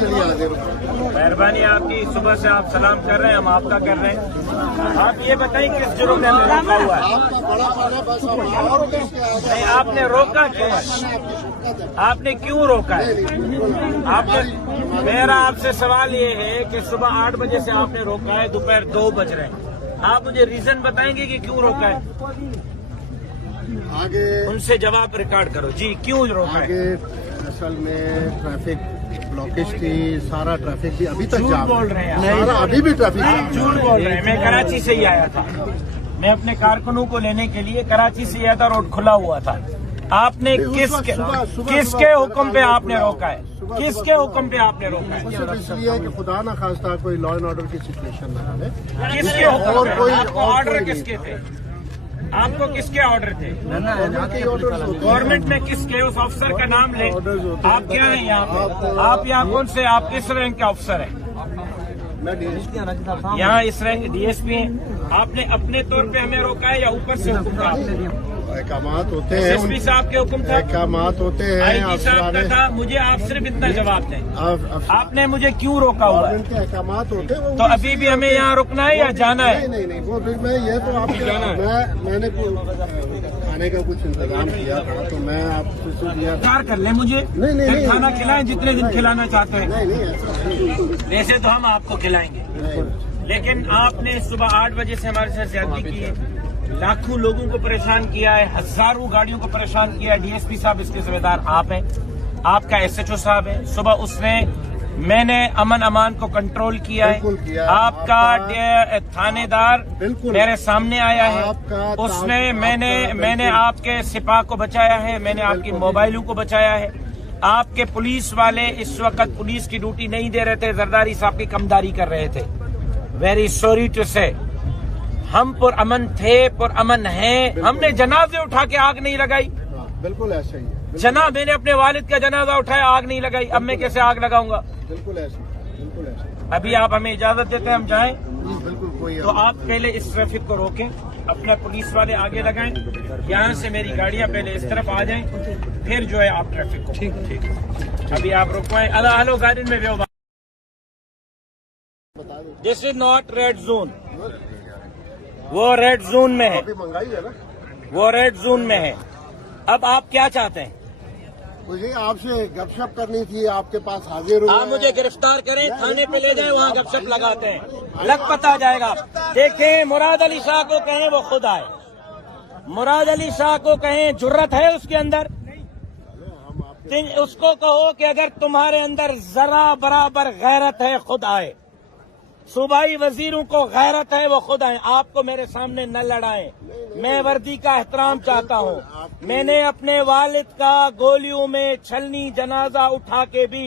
کے لیے حاضر ہوں. مہربانی آپ کی. صبح سے آپ سلام کر رہے ہیں, ہم آپ کا کر رہے ہیں. آپ یہ بتائیں کس جرم میں ہمیں روکا ہوا ہے؟ آپ کا بڑا پانا بس اور نہیں, آپ نے روکا کیوں ہے؟ آپ نے کیوں روکا ہے؟ آپ نے, میرا آپ سے سوال یہ ہے کہ صبح 8 بجے سے آپ نے روکا ہے, دوپہر 2 بج رہے ہیں. آپ مجھے ریزن بتائیں گے کہ کیوں روکا ہے؟ آگے ان سے جواب ریکارڈ کرو. جی کیوں روکا ہے؟ آگے اصل میں ٹریفک بلاکیج تھی. سارا ٹریفک بھی ابھی تک جھوٹ جام بول رہے ہیں آپ. سارا ابھی بھی ٹریفک آپ جھوٹ بول رہے ہیں. میں کراچی سے ہی آیا تھا, میں اپنے کارکنوں کو لینے کے لیے کراچی سے آیا تھا, روڈ کھلا ہوا تھا. آپ نے کس کے حکم پہ آپ نے روکا ہے؟ کس کے حکم پہ آپ نے روکا ہے؟ صرف اس لیے کہ خدا نہ خواستہ کوئی لا اینڈ آرڈر کی سچویشن نہ رہے. کس کے حکم اور پہ؟ کوئی آپ کو آرڈر کس کے تھے؟ آپ کو کس کے آرڈر تھے؟ گورنمنٹ میں کس کے اس افسر کا نام لیں. آپ کیا ہیں یہاں پہ؟ آپ یہاں کون سے, آپ کس رینک کے افسر ہیں؟ یہاں اس رینک ڈی ایس پی ہیں. آپ نے اپنے طور پہ ہمیں روکا ہے یا اوپر سے حکم تھا؟ احکامات ہوتے ایس ہیں, ایس پی صاحب کے حکم تھا, احکامات ہوتے ہیں. آئی جی صاحب کا تھا. مجھے آپ صرف اتنا جواب دیں, آپ نے مجھے کیوں روکا ہوا ہے؟ ان کے احکامات ہوتے ہیں. تو ابھی بھی ہمیں یہاں رکنا ہے یا جانا ہے؟ نہیں وہ پھر میں یہ تو آپ میں نے کھانے کا کچھ انتظام کیا تھا تو میں آپ سے دیا. کار کر لیں مجھے, نہیں. کھانا کھلائیں جتنے دن کھلانا چاہتے ہیں. نہیں ایسا نہیں. ویسے تو ہم آپ کو کھلائیں گے, لیکن آپ نے صبح 8 بجے سے ہمارے ساتھ زیادتی کی ہے. لاکھوں لوگوں کو پریشان کیا ہے, ہزاروں گاڑیوں کو پریشان کیا ہے. ڈی ایس پی صاحب اس کے ذمہ دار آپ ہیں, آپ کا ایس ایچ او صاحب ہے. صبح اس نے, میں نے امن امان کو کنٹرول کیا ہے. آپ کا تھانے دار میرے سامنے آیا ہے. اس نے, میں نے آپ کے سپاہ کو بچایا ہے, میں نے آپ کی موبائلوں کو بچایا ہے. آپ کے پولیس والے اس وقت پولیس کی ڈیوٹی نہیں دے رہے تھے, زرداری صاحب کی کمداری کر رہے تھے. ویری سوری ٹو سے, ہم پر امن تھے, پر امن ہیں. ہم نے جنازے اٹھا کے آگ نہیں لگائی. بالکل ایسا ہی ہے. جناب میں نے اپنے والد کا جنازہ اٹھایا, آگ نہیں لگائی. اب میں کیسے آگ لگاؤں گا؟ بالکل ایسا. ابھی آپ ہمیں اجازت دیتے ہیں ہم جائیں؟ بالکل کوئی. تو آپ پہلے اس ٹریفک کو روکیں, اپنا پولیس والے آگے لگائیں, یہاں سے میری گاڑیاں پہلے اس طرف آ جائیں, پھر جو ہے آپ ٹریفک کو. ٹھیک. ابھی آپ رکوائیں. ہلو گارڈن میں بھی. دس از ناٹ ریڈ زون. وہ ریڈ زون میں ہے, منگائی ہے نا, وہ ریڈ زون میں ہے. اب آپ کیا چاہتے ہیں؟ مجھے آپ سے گپ شپ کرنی تھی, آپ کے پاس حاضر ہوں. آپ مجھے گرفتار کریں, تھانے پہ لے جائیں, وہاں گپ شپ لگاتے ہیں, لگ پتہ جائے گا. دیکھیں مراد علی شاہ کو کہیں وہ خود آئے, مراد علی شاہ کو کہیں جرت ہے اس کے اندر. اس کو کہو کہ اگر تمہارے اندر ذرا برابر غیرت ہے خود آئے. صوبائی وزیروں کو غیرت ہے وہ خود آئیں. آپ کو میرے سامنے نہ لڑائیں. میں وردی کا احترام چاہتا ہوں. میں نے اپنے والد کا گولیوں میں چھلنی جنازہ اٹھا کے بھی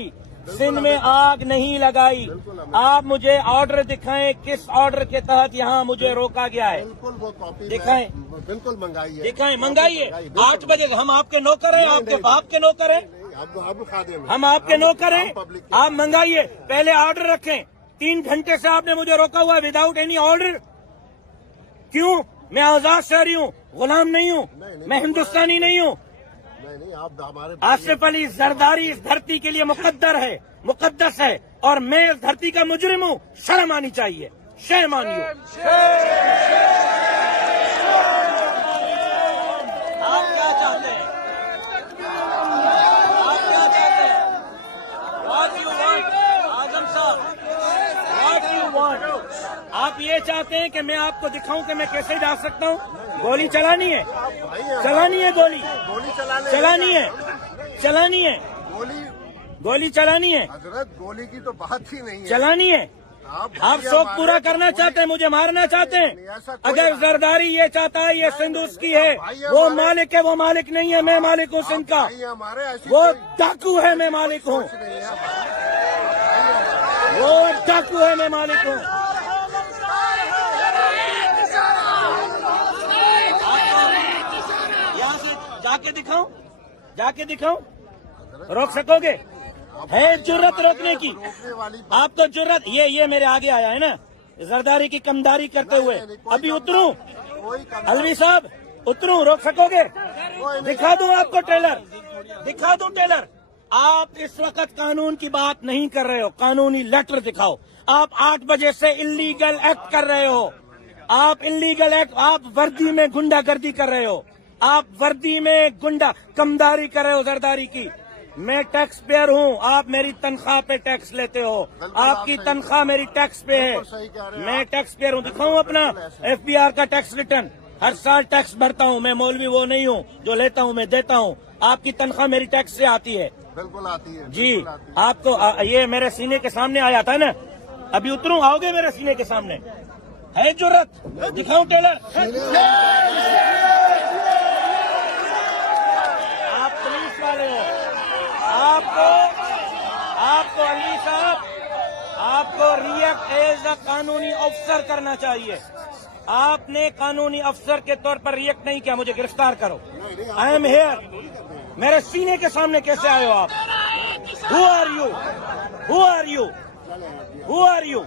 سن میں آگ نہیں لگائی. آپ مجھے آرڈر دکھائیں, کس آرڈر کے تحت یہاں مجھے روکا گیا ہے. بالکل وہ کاپی دکھائیں, بالکل منگائی ہے. دکھائیں, منگائیے. 8 بجے ہم آپ کے نوکر ہیں, آپ کے نوکر ہیں, ہم آپ کے نوکر ہیں. آپ منگائیے, پہلے آرڈر رکھیں. 3 گھنٹے سے آپ نے مجھے روکا ہوا ہے وداؤٹ اینی آرڈر. کیوں؟ میں آزاد شہری ہوں, غلام نہیں ہوں, میں ہندوستانی نہیں ہوں. آصف علی زرداری اس دھرتی کے لیے مقدس ہے, اور میں اس دھرتی کا مجرم ہوں. شرم آنی چاہیے. شرم آنی ہو. آپ کیا چاہتے ہیں؟ آپ کیا چاہتے ہیں؟ What you want, اعظم صاحب, what you want? آپ یہ چاہتے ہیں کہ میں آپ کو دکھاؤں کہ میں کیسے جا سکتا ہوں؟ گولی چلانی ہے, چلانی ہے, گولی چلانی ہے, چلانی ہے, گولی چلانی ہے. حضرت گولی کی تو بات ہی نہیں ہے. چلانی ہے. آپ شوق پورا کرنا چاہتے ہیں, مجھے مارنا چاہتے ہیں. اگر زرداری یہ چاہتا ہے یہ سندھ اس کی ہے, وہ مالک ہے, وہ مالک نہیں ہے. میں مالک ہوں سندھ کا. وہ ڈاکو ہے, میں مالک ہوں. وہ ڈاکو ہے, میں مالک ہوں. یہاں سے جا کے دکھاؤں, روک سکو گے؟ ہے جرت روکنے کی آپ کو جرت. یہ میرے آگے آیا ہے نا زرداری کی کمداری کرتے ہوئے. ابھی اتروں الوی صاحب, اتروں, روک سکو گے؟ دکھا دوں آپ کو ٹریلر, دکھا دوں ٹریلر. آپ اس وقت قانون کی بات نہیں کر رہے ہو، قانونی لیٹر دکھاؤ. آپ 8 بجے سے انلیگل ایکٹ کر رہے ہو. آپ انلیگل ایکٹ، آپ وردی میں گنڈا گردی کر رہے ہو. آپ وردی میں گنڈا کمداری کر رہے ہو، زرداری کی. میں ٹیکس پیئر ہوں، آپ میری تنخواہ پہ ٹیکس لیتے ہو. آپ کی تنخواہ میری ٹیکس پہ ہے. میں ٹیکس پیئر ہوں. دکھاؤں اپنا FBR کا ٹیکس ریٹرن. ہر سال ٹیکس بھرتا ہوں. میں مولوی وہ نہیں ہوں جو لیتا ہوں میں دیتا ہوں. آپ کی تنخواہ میری ٹیکس سے آتی ہے. بالکل آتی ہے جی. آپ کو یہ میرے سینے کے سامنے آیا تھا نا، ابھی اتروں، آؤ گے میرے سینے کے سامنے؟ ہے جرت؟ دکھاؤں ٹیلر؟ آپ پولیس والے ہو. آپ کو علی صاحب، آپ کو ریئیکٹ ایز اے قانونی افسر کرنا چاہیے. آپ نے قانونی افسر کے طور پر ریئیکٹ نہیں کیا. مجھے گرفتار کرو. I'm here. میرے سینے کے سامنے کیسے آئے ہو آپ؟ Who are you? Who are you? Who are you?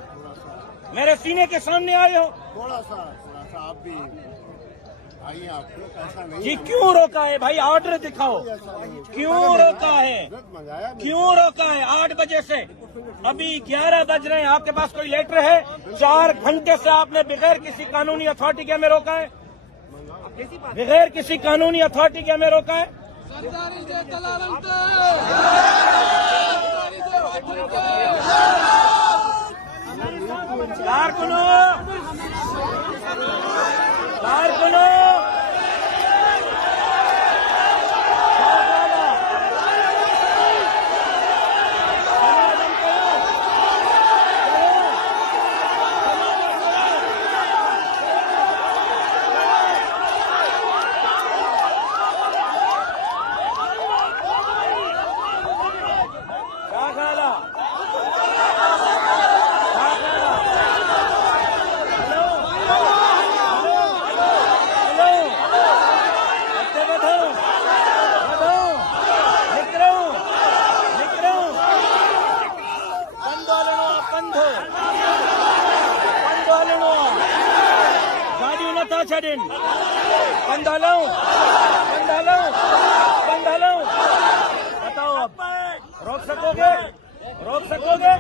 میرے سینے کے سامنے آئے ہو. تھوڑا سا آپ بھی آئیے. آپ کو ایسا نہیں جی کیوں روکا ہے بھائی؟ آرڈر دکھاؤ. کیوں روکا ہے؟ کیوں روکا ہے 8 بجے سے؟ ابھی 11 بج رہے ہیں. آپ کے پاس کوئی لیٹر ہے؟ 4 گھنٹے سے آپ نے بغیر کسی قانونی اتھارٹی کے ہمیں روکا ہے. بغیر کسی قانونی اتھارٹی کے ہمیں روکا ہے. بتاؤ اب روک سکو گے؟ روک سکو گے؟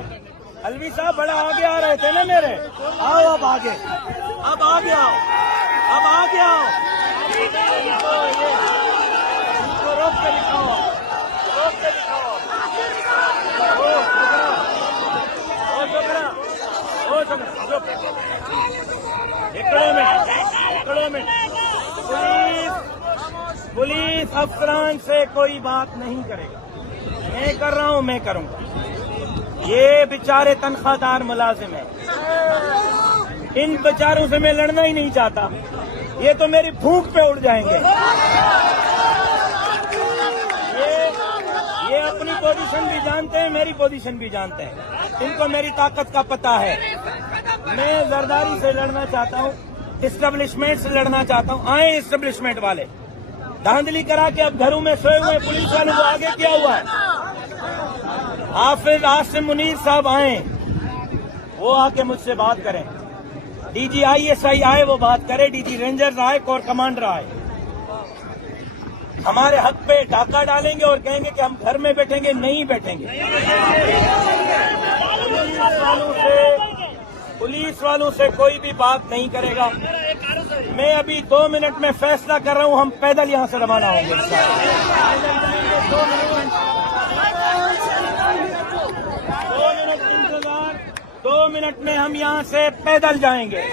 الوی صاحب بڑا آگے آ رہے تھے نا میرے. آؤ اب آگے. اب آگے آؤ. اب آگے آؤ. روک کے دکھاؤ. روک کے دکھاؤ. پولیس افسران سے کوئی بات نہیں کرے گا. میں کر رہا ہوں، میں کروں گا. یہ بیچارے تنخواہ دار ملازم ہیں. ان بیچاروں سے میں لڑنا ہی نہیں چاہتا. یہ تو میری بھوک پہ اڑ جائیں گے. یہ اپنی پوزیشن بھی جانتے ہیں، میری پوزیشن بھی جانتے ہیں. ان کو میری طاقت کا پتہ ہے. میں زرداری سے لڑنا چاہتا ہوں، اسٹیبلشمنٹ سے لڑنا چاہتا ہوں. آئیں اسٹیبلشمنٹ والے دھاندلی کرا کے اب گھروں میں سوئے ہوئے پولیس والوں کو آگے کیا ہوا ہے. حافظ عاصم منیر صاحب آئیں، وہ آ کے مجھ سے بات کریں. DG ISI آئے، وہ بات کرے. DG رینجرز آئے، کور کمانڈر آئے. ہمارے حق پہ ڈاکہ ڈالیں گے اور کہیں گے کہ ہم گھر میں بیٹھیں گے. نہیں بیٹھیں گے. پولیس والوں سے کوئی بھی بات نہیں کرے گا. میں ابھی 2 منٹ میں فیصلہ کر رہا ہوں. ہم پیدل یہاں سے روانہ ہوں گے. 2 منٹ انتظار. 2 منٹ میں ہم یہاں سے پیدل جائیں گے.